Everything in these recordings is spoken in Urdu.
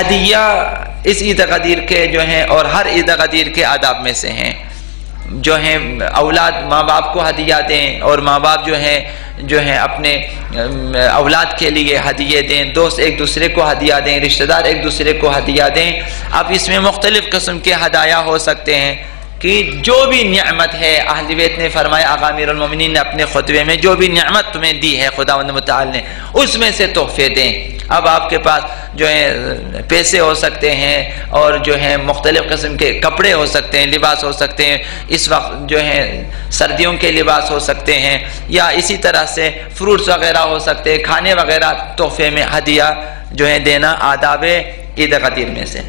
ہدیہ اس عید غدیر کے جو ہیں اور ہر عید غدیر کے آداب میں سے ہیں، جو ہیں اولاد ماں باپ کو ہدیہ دیں، اور ماں باپ جو ہیں اپنے اولاد کے لیے ہدیے دیں، دوست ایک دوسرے کو ہدیہ دیں، رشتہ دار ایک دوسرے کو ہدیہ دیں۔ اب اس میں مختلف قسم کے ہدایہ ہو سکتے ہیں کہ جو بھی نعمت ہے، اہل بیت نے فرمایا، آقا امیر المومنین نے اپنے خطبے میں، جو بھی نعمت تمہیں دی ہے خداوند متعال نے، اس میں سے تحفے دیں۔ اب آپ کے پاس جو ہیں پیسے ہو سکتے ہیں، اور جو ہیں مختلف قسم کے کپڑے ہو سکتے ہیں، لباس ہو سکتے ہیں، اس وقت جو ہیں سردیوں کے لباس ہو سکتے ہیں، یا اسی طرح سے فروٹس وغیرہ ہو سکتے ہیں، کھانے وغیرہ تحفے میں ہدیہ جو ہے دینا آداب عید غدیر میں سے۔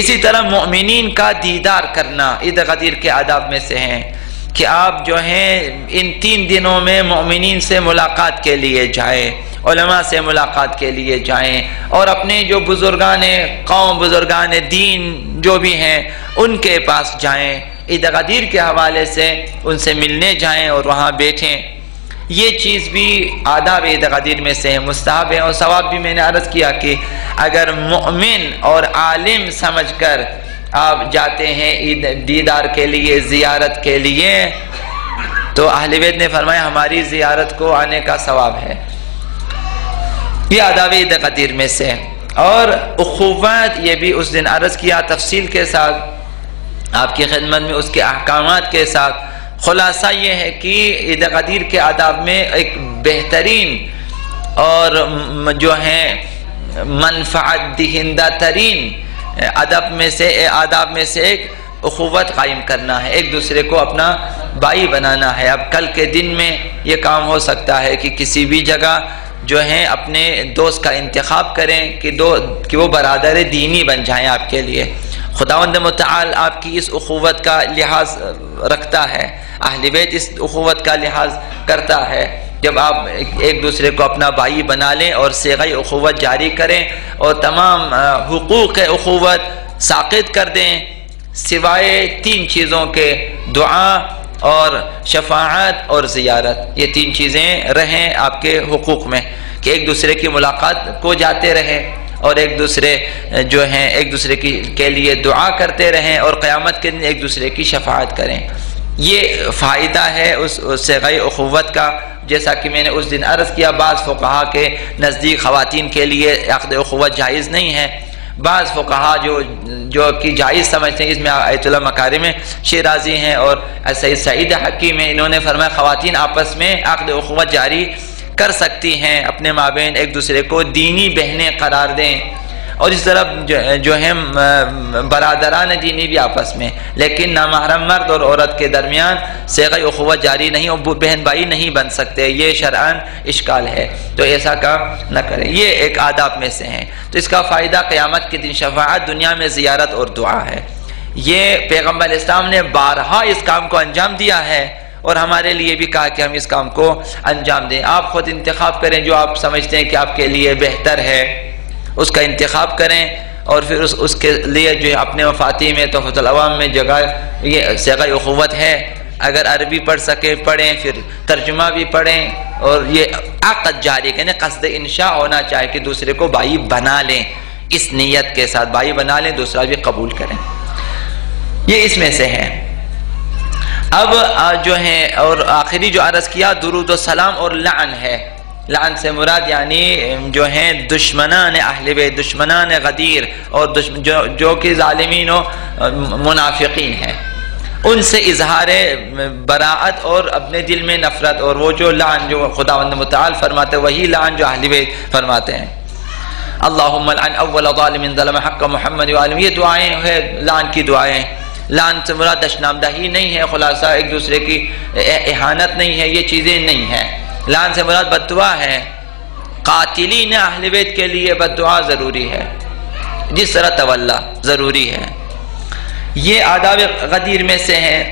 اسی طرح مومنین کا دیدار کرنا عید غدیر کے آداب میں سے ہیں کہ آپ جو ہیں ان 3 دنوں میں مومنین سے ملاقات کے لیے جائیں، علماء سے ملاقات کے لیے جائیں، اور اپنے جو بزرگان قوم، بزرگان دین جو بھی ہیں ان کے پاس جائیں، عید غدیر کے حوالے سے ان سے ملنے جائیں اور وہاں بیٹھیں۔ یہ چیز بھی آداب عید غدیر میں سے ہے، مستحب ہے۔ اور ثواب بھی میں نے عرض کیا کہ اگر مؤمن اور عالم سمجھ کر آپ جاتے ہیں عید دیدار کے لیے، زیارت کے لیے، تو اہل بیت نے فرمایا ہماری زیارت کو آنے کا ثواب ہے۔ یہ آداب عید غدیر میں سے۔ اور اخوت، یہ بھی اس دن عرض کیا تفصیل کے ساتھ آپ کی خدمت میں، اس کے احکامات کے ساتھ۔ خلاصہ یہ ہے کہ عید غدیر کے آداب میں ایک بہترین اور جو ہیں منفعت دہندہ ترین آداب میں سے ایک اخوت قائم کرنا ہے، ایک دوسرے کو اپنا بھائی بنانا ہے۔ اب کل کے دن میں یہ کام ہو سکتا ہے کہ کسی بھی جگہ جو ہیں اپنے دوست کا انتخاب کریں کہ وہ برادر دینی بن جائیں آپ کے لیے۔ خداوند متعال آپ کی اس اخوت کا لحاظ رکھتا ہے، اہل بیت اس اخوت کا لحاظ کرتا ہے۔ جب آپ ایک دوسرے کو اپنا بھائی بنا لیں اور صیغہ اخوت جاری کریں اور تمام حقوق اخوت ساقط کر دیں، سوائے 3 چیزوں کے، دعا اور شفاعت اور زیارت، یہ 3 چیزیں رہیں آپ کے حقوق میں، کہ ایک دوسرے کی ملاقات کو جاتے رہیں، اور ایک دوسرے جو ہیں ایک دوسرے کے لیے دعا کرتے رہیں، اور قیامت کے دن ایک دوسرے کی شفاعت کریں۔ یہ فائدہ ہے اس صیغہ اخوت کا۔ جیسا کہ میں نے اس دن عرض کیا، بعض فقہا کے نزدیک خواتین کے لیے عقد اخوت جائز نہیں ہے، بعض فقہا جو کہ جائز سمجھتے ہیں، اس میں آیت اللہ مکارم شیرازی ہیں اور سید سعید حکیم ہیں، انہوں نے فرمایا خواتین آپس میں عقد اخوت جاری کر سکتی ہیں، اپنے مابین ایک دوسرے کو دینی بہنیں قرار دیں، اور اس طرح جو ہیں برادران دینی بھی آپس میں، لیکن نامحرم مرد اور عورت کے درمیان صیغہ اخوت جاری نہیں، اور بہن بھائی نہیں بن سکتے، یہ شرعاً اشکال ہے، تو ایسا کام نہ کریں۔ یہ ایک آداب میں سے ہیں۔ تو اس کا فائدہ قیامت کے دن شفاعت، دنیا میں زیارت اور دعا ہے۔ یہ پیغمبر اسلام نے بارہا اس کام کو انجام دیا ہے، اور ہمارے لیے بھی کہا کہ ہم اس کام کو انجام دیں۔ آپ خود انتخاب کریں جو آپ سمجھتے ہیں کہ آپ کے لیے بہتر ہے، اس کا انتخاب کریں، اور پھر اس کے لیے جو ہے اپنے مفاتیح میں تحفۃ العوام میں جگہ یہ صیغہ اخوت ہے، اگر عربی پڑھ سکیں پڑھیں، پھر ترجمہ بھی پڑھیں، اور یہ عقد جاری کریں، قصد انشاء ہونا چاہے کہ دوسرے کو بھائی بنا لیں، اس نیت کے ساتھ بھائی بنا لیں، دوسرا بھی قبول کریں۔ یہ اس میں سے ہے۔ اب جو ہے اور آخری جو عرض کیا درود و سلام اور لعن ہے۔ لعن سے مراد یعنی جو ہیں دشمنان اہل بیت، دشمنان غدیر، اور جو کہ ظالمین و منافقین ہیں، ان سے اظہار براءت اور اپنے دل میں نفرت، اور وہ جو لعن جو خداوند متعال فرماتے ہیں وہی لعن جو اہل بیت فرماتے ہیں۔ اللہم لعن اول ظالم ظلم حق محمد وعلم، یہ دعائیں ہیں لعن کی دعائیں۔ لعن سے مراد دشنامدہی نہیں ہے، خلاصہ ایک دوسرے کی اہانت نہیں ہے، یہ چیزیں نہیں ہیں۔ لعن سے مراد بد دعا ہے۔ قاتلین اہل بیت کے لیے بد دعا ضروری ہے، جس طرح تولا ضروری ہے۔ یہ آداب غدیر میں سے ہیں۔